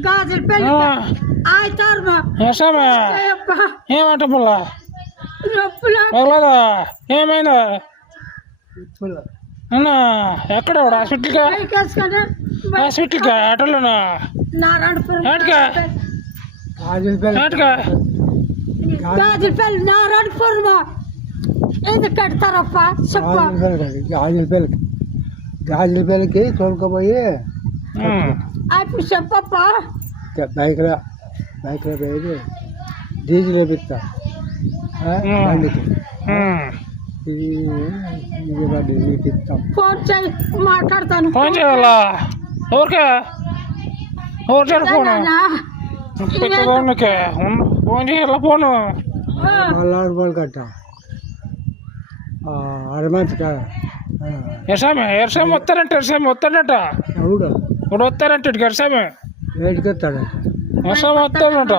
గాజులు పెళ్లి ఆಯ್తారు ఎసామే ఏమంట పుల్ల పగలదా ఏమైందా అన్నా ఎక్కడ హాస్పిటల్కా హాస్పిటల్కా ఆటోలోనా ఏటకా ఏటకా గాజులు పెళ్లి నారాయణపురమా ఎందుకు కడతారప్ప చెప్ప గాజుల పెళ్ళికి తోలుకోపోయి ఇప్పుడు చెప్పప్ప బైక్లో పోయి డీజిల్ వేపిస్తా బండికి ఇది ఇస్తాం. ఫోన్ చేయి మాట్లాడతాను ఫోన్ చేయాలా ఎవరికా ఎవరు చేయాలి ఫోను పెద్దదానికి ఫోన్ చేయాల ఫోను రూపాయలు కట్ట అరమంచి ఎర్సామే ఎర్సామి వస్తారంట ఎర్సామి వస్తాడంట ఎవడు ఇప్పుడు వస్తారంట ఎర్సామి వేడికి వస్తాడంట ఎర్సామి వస్తాడంట